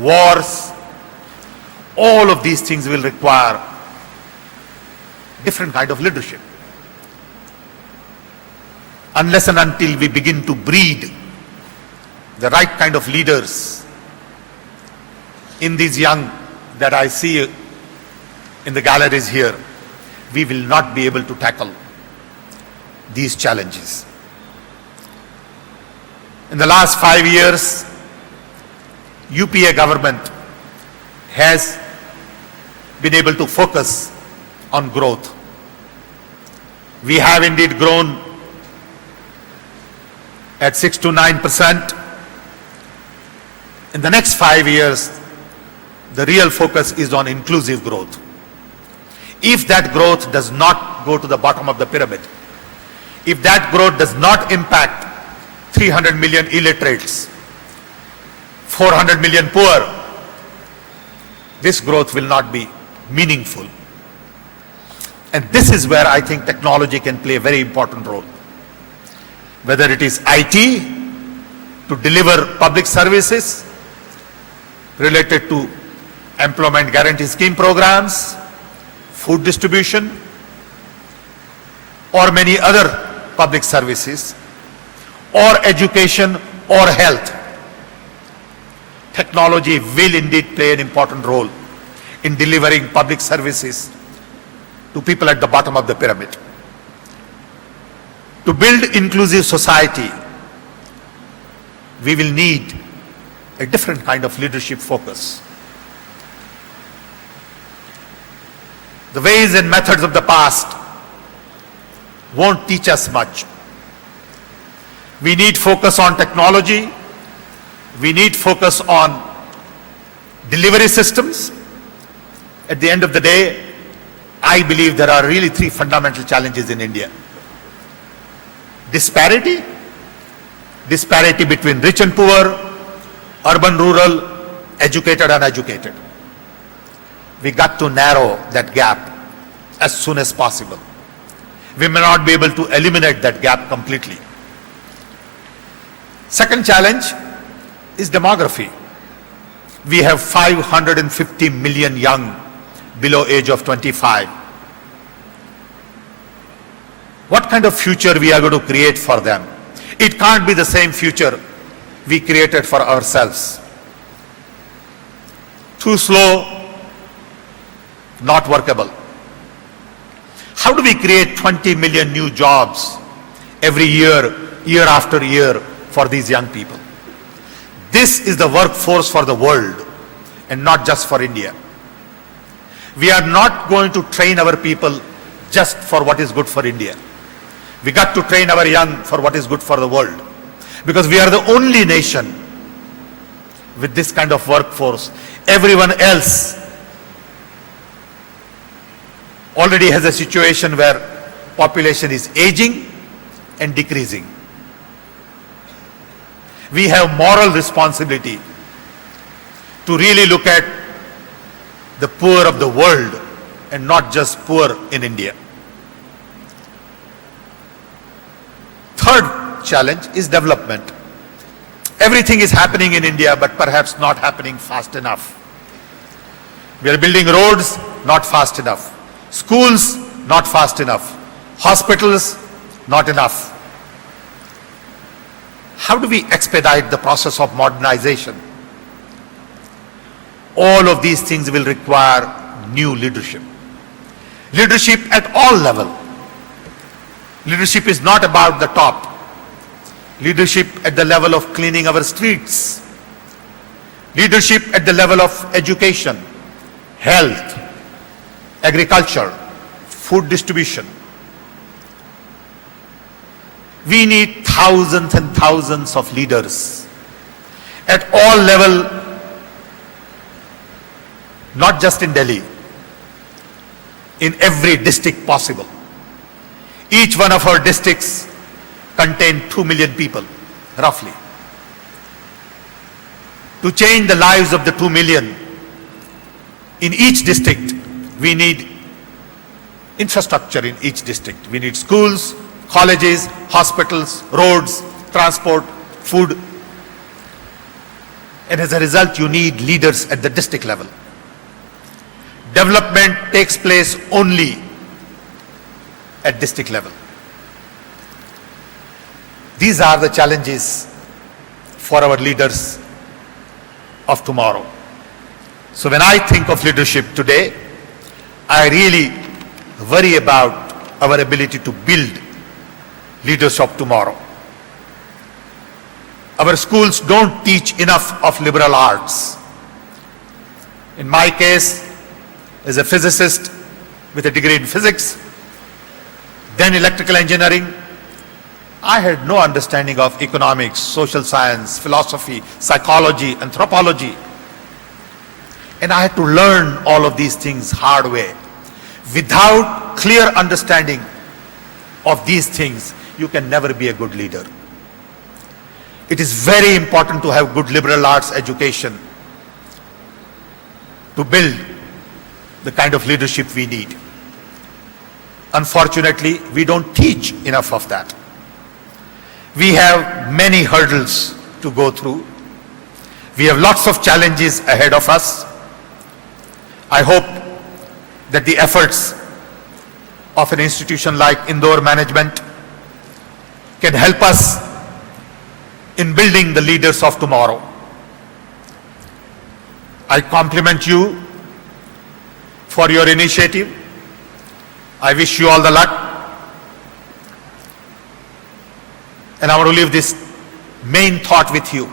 wars, all of these things will require different kind of leadership. Unless and until we begin to breed the right kind of leaders in these young that I see in the galleries here, we will not be able to tackle these challenges. In the last 5 years, UPA government has been able to focus on growth. We have indeed grown at 6 to 9%. In the next 5 years, the real focus is on inclusive growth. If that growth does not go to the bottom of the pyramid, if that growth does not impact 300 million illiterates, 400 million poor, this growth will not be meaningful. And this is where I think technology can play a very important role. Whether it is IT to deliver public services related to employment guarantee scheme programs, food distribution, or many other public services, or education or health. Technology will indeed play an important role in delivering public services to people at the bottom of the pyramid. To build inclusive society, we will need a different kind of leadership focus. The ways and methods of the past won't teach us much. We need focus on technology. We need focus on delivery systems. At the end of the day, I believe there are really three fundamental challenges in India. Disparity between rich and poor, urban, rural, educated, uneducated. We got to narrow that gap as soon as possible. We may not be able to eliminate that gap completely. Second challenge is demography. We have 550 million young below age of 25. What kind of future we are going to create for them? It can't be the same future we created for ourselves. Too slow, not workable. How do we create 20 million new jobs every year, year after year for these young people? This is the workforce for the world and not just for India. We are not going to train our people just for what is good for India. We got to train our young for what is good for the world, because we are the only nation with this kind of workforce. Everyone else already has a situation where population is aging and decreasing. We have moral responsibility to really look at the poor of the world and not just poor in India. Third challenge is development. Everything is happening in India, but perhaps not happening fast enough. We are building roads, not fast enough. Schools, not fast enough. Hospitals, not enough. How do we expedite the process of modernization? All of these things will require new leadership. Leadership at all levels. Leadership is not about the top. Leadership at the level of cleaning our streets. Leadership at the level of education, health, agriculture, food distribution. We need thousands and thousands of leaders at all levels, not just in Delhi, in every district possible. Each one of our districts contain 2 million people, roughly. To change the lives of the 2 million, in each district, we need infrastructure in each district. We need schools, colleges, hospitals, roads, transport, food. And as a result, you need leaders at the district level. Development takes place only at district level. These are the challenges for our leaders of tomorrow. So when I think of leadership today, I really worry about our ability to build leaders of tomorrow. Our schools don't teach enough of liberal arts. In my case, as a physicist with a degree in physics, then electrical engineering, I had no understanding of economics, social science, philosophy, psychology, anthropology. And I had to learn all of these things hard way. Without clear understanding of these things, you can never be a good leader. It is very important to have good liberal arts education to build the kind of leadership we need. Unfortunately, we don't teach enough of that. We have many hurdles to go through. We have lots of challenges ahead of us. I hope that the efforts of an institution like Indore Management can help us in building the leaders of tomorrow. I compliment you for your initiative. I wish you all the luck. And I want to leave this main thought with you,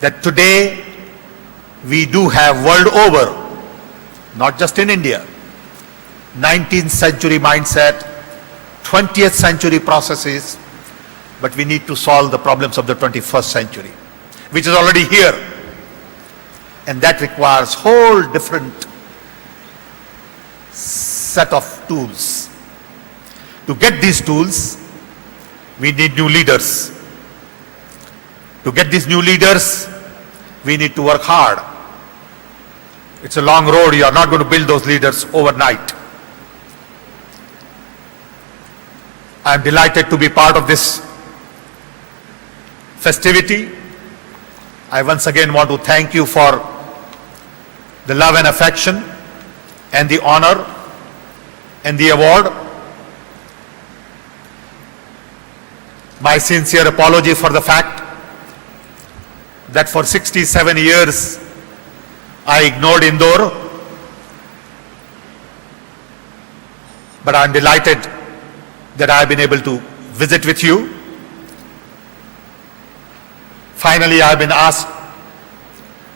that today we do have world over, not just in India, 19th century mindset, 20th century processes, but we need to solve the problems of the 21st century, which is already here. And that requires whole different set of tools. To get these tools, we need new leaders. To get these new leaders, we need to work hard. It's a long road. You are not going to build those leaders overnight. I am delighted to be part of this festivity. I once again want to thank you for the love and affection and the honor and the award. My sincere apology for the fact that for 67 years I ignored Indore, but I'm delighted that I've been able to visit with you. Finally, I've been asked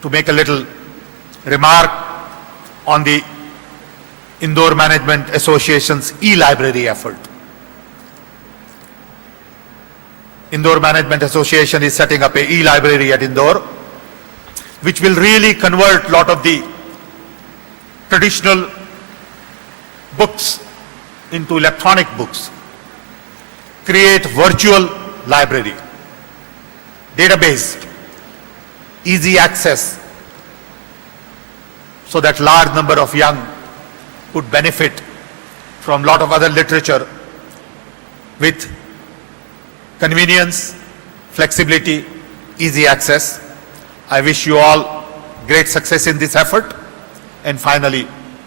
to make a little remark on the Indore Management Association's e-library effort. Indore Management Association is setting up an e-library at Indore, which will really convert a lot of the traditional books into electronic books, create virtual library, database, easy access, so that large number of young could benefit from a lot of other literature with convenience, flexibility, easy access. I wish you all great success in this effort. And finally,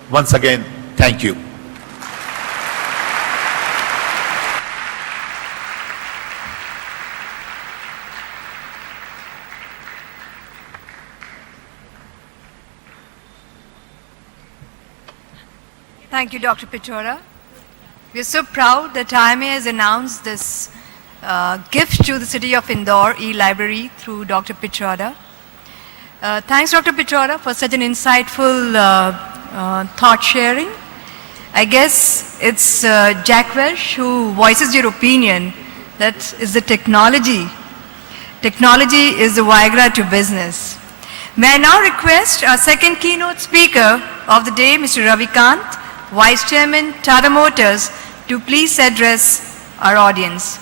once again, thank you. Thank you, Dr. Pichora. We are so proud that IMA has announced this gift to the city of Indore, e-library, through Dr. Pichora. Thanks, Dr. Pichora, for such an insightful thought sharing. I guess it's Jack Welch who voices your opinion that is the technology. Technology is the Viagra to business. May I now request our second keynote speaker of the day, Mr. Ravi Kant, Vice Chairman, Tata Motors, to please address our audience.